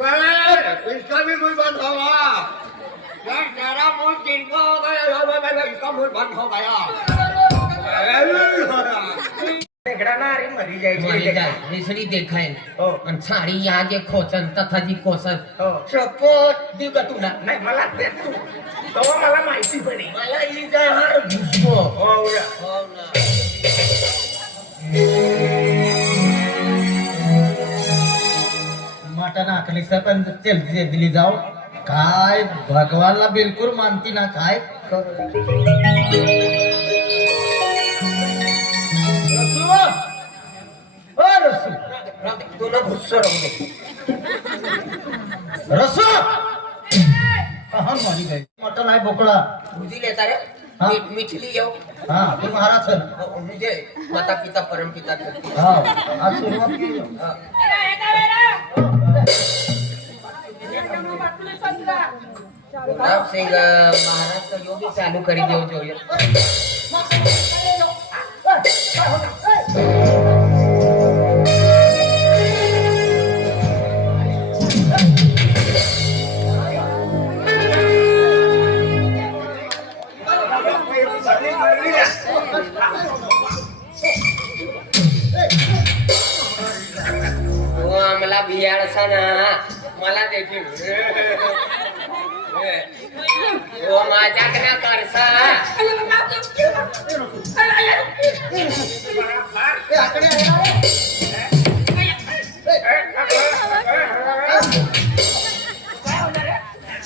इसका भी मुंह बंद होगा यार तेरा मुंह जिनको हो गया इसका मुंह बंद हो गया ढेकडाना मरी मरी जाय विसरी देखायन हो. आणि साडी या जे खोचन तथा जी कोसन हो. शपथ देऊ का तुला नाही मला ते तू तेव्हा मला माहिती पडेल मला इजार घुसतो हो उद्या. हो ना पण चलती दिली जाऊ काय भगवानला बिलकुल मानती ना काय? रसू ओ रसू राहू दे, तुला दे रसू मटन आहे बोकडा भुजी लेता रे. हा. मीठ मिठली येऊ. हा तू महाराज सर हो, म्हणजे माता पिता परमपिता हा आज सुरुवात केली. हा. प्रताप सिंह महाराज का यो भी चालू करी ना मला देखील तो माझ्याकडे करसा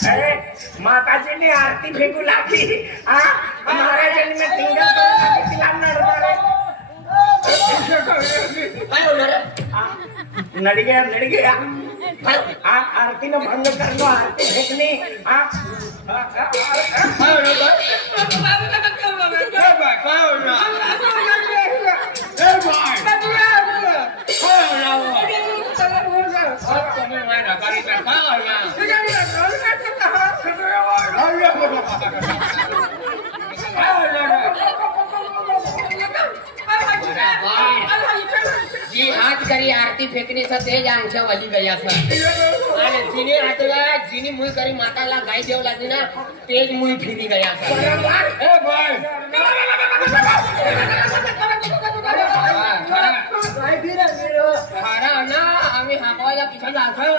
अरे, माताजीने आरती फेकू लागली. हा? महाराजांनी मी तिंगल करून ನಡಿಗೆ ನಡಿಗೆ ಆರತಿ ನಮ್ಮ ಹಂಗ ಕರ್ನು ಆರತಿ ಬೇಕನಿ ಆ हा हा, हा, हा, हा. करी आरती फेकण्याचा तेज आमच्या वाली गया सर आणि जिने हातला जिने मुई करी माताला गाय देव लागली ना तेज मुई फिरी गया सर खरा ना आम्ही हाकवायला किती जातो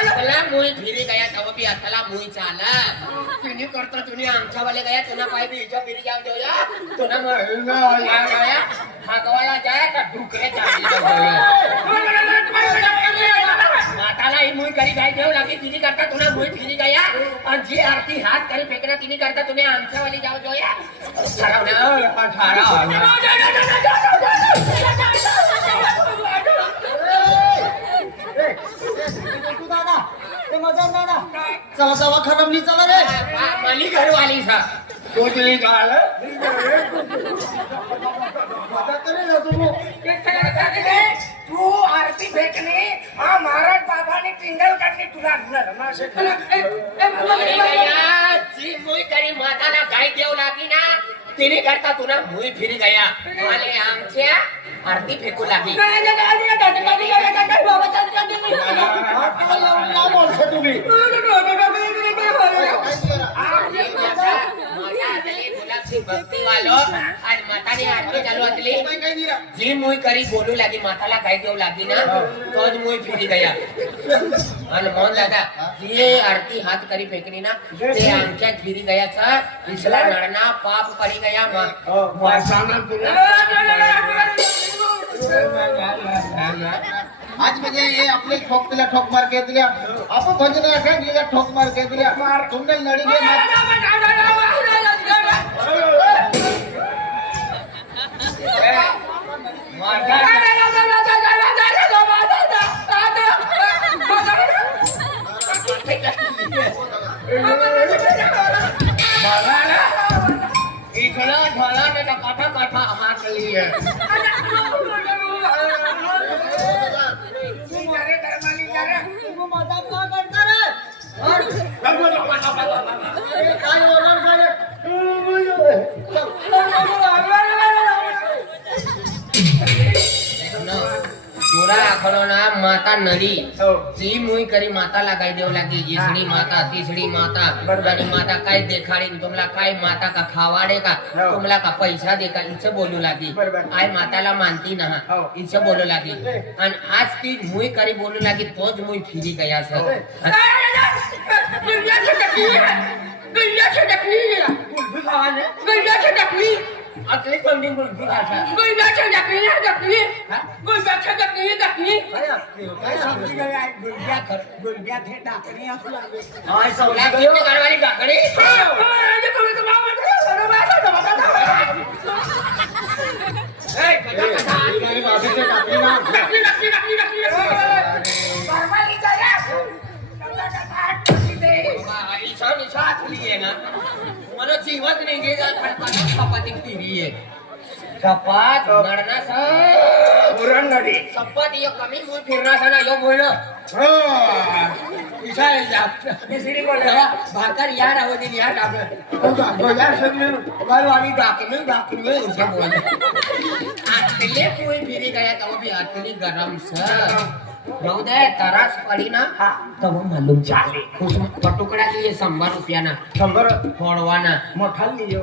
अतला मुई फिरी करता तुम्ही आमच्या वाले गया तुना पाय भी इजा फिरी जाऊ देऊया तुना मग या गया हाकवायला जाय का डुकरे माताला ही मुई करी गाय देऊ लागी तिने करता तुला मुई फिरी गया आणि जी आरती हात करी फेकना तिने करता तुम्ही आमच्या वाली जाऊ देऊया ठरव ना ठरव रे मदन चला चला खरम नाही चला रे. आली घरवाली सा तो गाल मदत करे ना तुम्ही तू आरती भेटणे हा महाराज बाबाने पिंगल काढणे तुला. आणणार ना जी मुई तरी माताला गाय देऊ लागी ना तिने करता तुला मुई फिरी गया. आणि आमच्या આરતી ફેંકો લાગી જે મુય કરી બોલું લાગી માતા લગાઈ દેવું લાગી ના તો જ મુય ફીરી ગયા અને મોહન દાદા જે આરતી હાથ કરી ફેંકની ના તે આંખ્યા ફીરી ગયા છે વિસલા નળના પાપ પડી ગયા आज म्हणजे हे आपले ठोक दिल्या ठोक मार के दिल्या आपण भजन काय दिल्या ठोक मार के दिल्या तुमने नडी घे इकडं ढोला त्याच्या काठा काठा हात लिहिलं. काय बोलणार काय ખરો ના માતા નરી हो. જી મુઈ કરી માતા લગાઈ દેવ લાગી ઈસડી માતા તીસડી માતા બરાબર. અને માતા કાઈ દેખાડી तुमला काय माता का खावाडे का हो. तुमला का पैसा दे का इचं बोलू लागी बरोबर. आय माताला मानती ना हो. इचं बोलू लागी आणि आज ती मुई करी बोलू लागी तोच मुई फिरी गया सर આટલી ઠંડી મુલકી કાઢા કોઈ બેઠો જકરી જકરી કોઈ બેઠો જકરી જકરી અરે કઈ સમજી ગયા ગુંડિયા ગુંડિયા થે ડાકણી આપલા હા સૌ લાગી કરવાની ડાકણી ಗೇಜಾ ಕಣ್ಪಾನ ಕಪಾತಿಕ್ತೀವಿ કપાત ઉગાડના સા ઉરણ નડી. સપાત યો કમી હું ફિરના સા ના યો બોલો ઈસા એ જા બેસીડી બોલે ભાકર યાર આવો દી યાર ગરમ સર राहू दे तरास पडी ना हा. तो मालूम चाले पटुकडा की शंभर रुपया ना शंभर फोडवाना मोठा लिहियो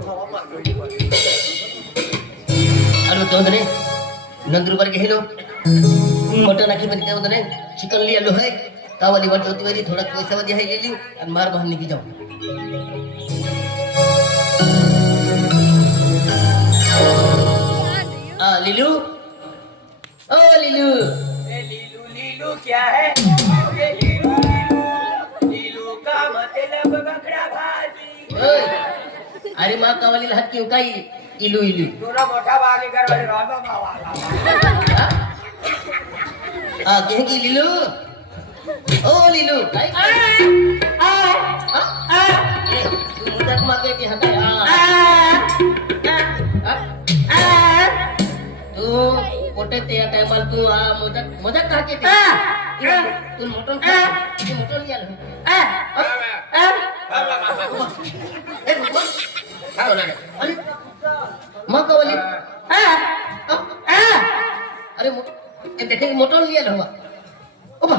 आलो तो म्हणे नंदुरबार गेलो मटन आखी मध्ये काय म्हणतो चिकन लिहि आलो है तावाली वाट होती वरी थोडा पैसा मध्ये आहे गेली आणि मार बहान निघी जाऊ आ लिलू ओ लिलू लीलू क्या है? ये लीलू लीलू लीलू का मतलब बकरा भाजी। अरे मा कावालीला हात किव काय इलू इलू। तुला मोठा बागेकर वाले राजा बाबा हा? आ कहे की लिलू। ओ लिलू काय आ आ ए तू मुदत मागे की हात आ तू कोटे ते या टायमाला तू आ मज़ाक मज़ाक का के तू मोटन खा तू मोटन लिया ए बस अरे माँ का वाली अरे मो- ए, देखे मोटन लिया हुआ ओ बा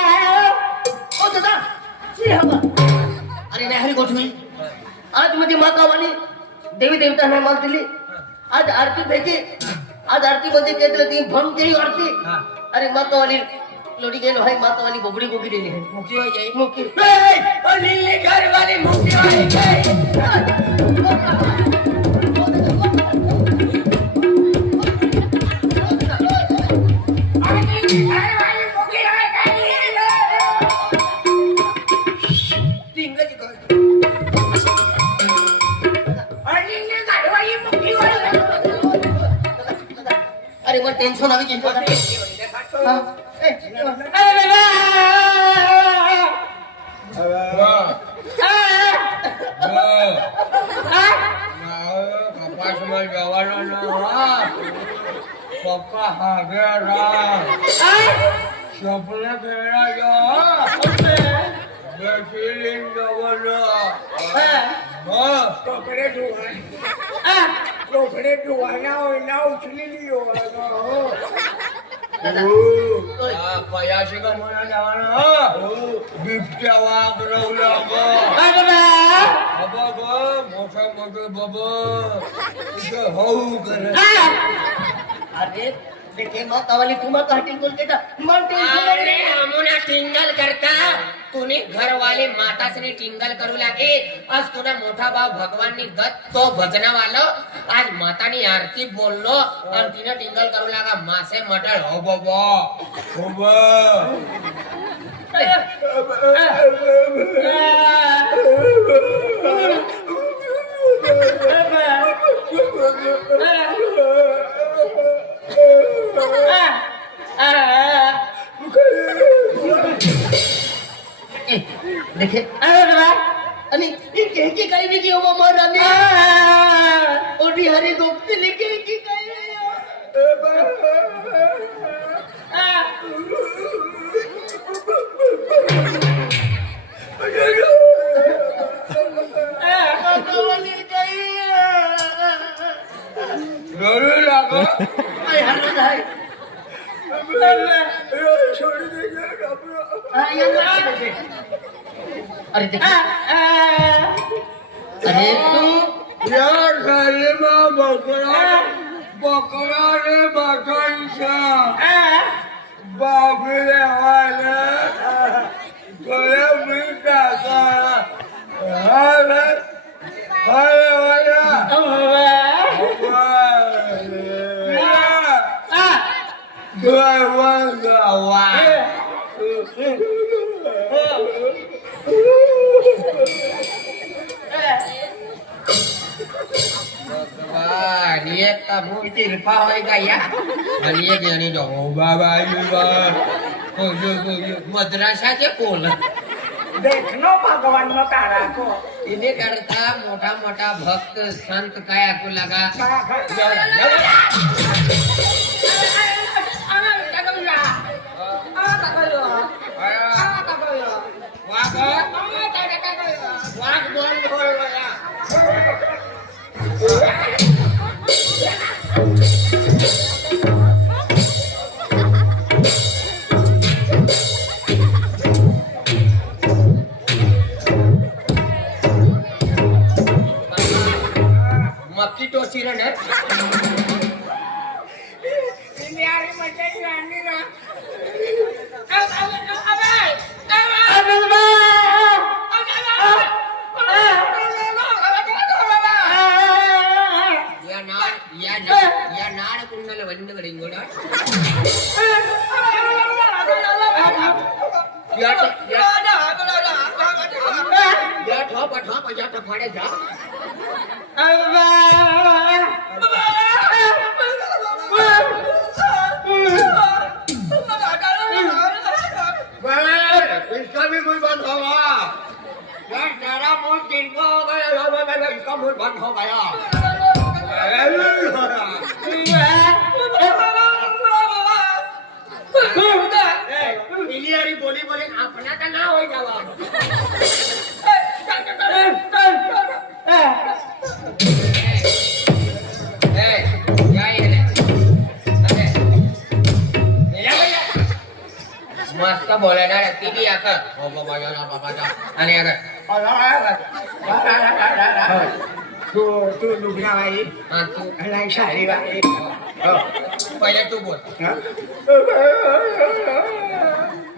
ओ दादा ये हवा अरे नाही हरी गोठवी आज माझी माँ का वाली देवी देवता नाही माग दिली आज आरती भेटी आज आरती मध्ये काय दिलं ती भम केली आरती अरे माँ का वाली लोडी गेलो हाय माँ का वाली बोबडी गोबी दिली है मुखी हो जाई मुकी ओ लिल्ली घर वाली मुखी हो जाई અરે મને ટેન્શન આવી ગઈ પપ્પા હાગે સ્વપ્ન કેળા બેટી લિંગ કપડે જોવા तोकडे जुवाना होईना उचलेली पयाशी हो. का म्हणा द्यावा बिबट्या मोठा मोठ बाबा. हो कर लेकिन माता वाली तुम्हारा कहा टिंगल देता। मन अरे हमुना टिंगल करता। तूने घर वाले माता से टिंगल करू लागे। आज तुना मोठा भाव भगवान ने गत तो भजना वालो। आज माता ने आरती बोललो। और तीना टिंगल करू लागा। मासे मटल हो बाबा। हो बा Ah देखे आणि ही केकी काही बी की हो मार राणी ओटी हरी गोपती लिखे की काही कावाली काही যায় আরে আরে তো यार घरे में बकरा बकरा ने बकन सा बाबरे वाले घरे में काका अरे अरे वाला Nieta mungkin pawai kaya. Balik ni dong. Bye bye. Oh, yo yo yo. Madrasah je pun. देखनो भगवान नो तारा को इने करता मोटा मोटा भक्त संत काया को लगा thì người đó giờ giờ giờ thở, bà thở, bà giờ thở phải đây giờ Hãy subscribe cho kênh Ghiền Mì Gõ Để không bỏ lỡ những video hấp dẫn બોલી આપણા તો ના હોય જવાનું એ જાય એને અરે એલા ભાઈ મસ્ત બોલે ના રે ટીવી આખા ઓ બાબા જા બાબા જા અને આગળ તું તું લુગડા વાળી હા તું અને સાડી વાળી પહેલે તું બોલ હા?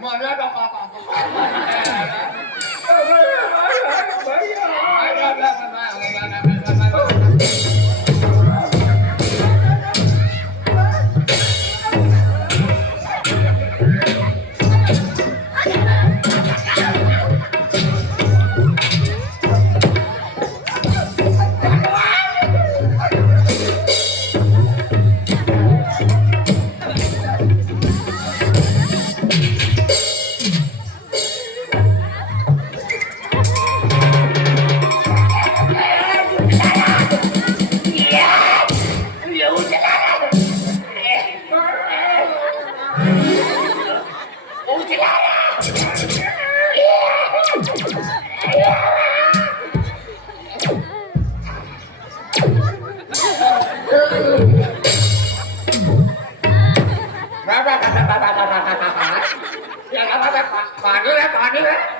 મારા બાપા Johnny, right?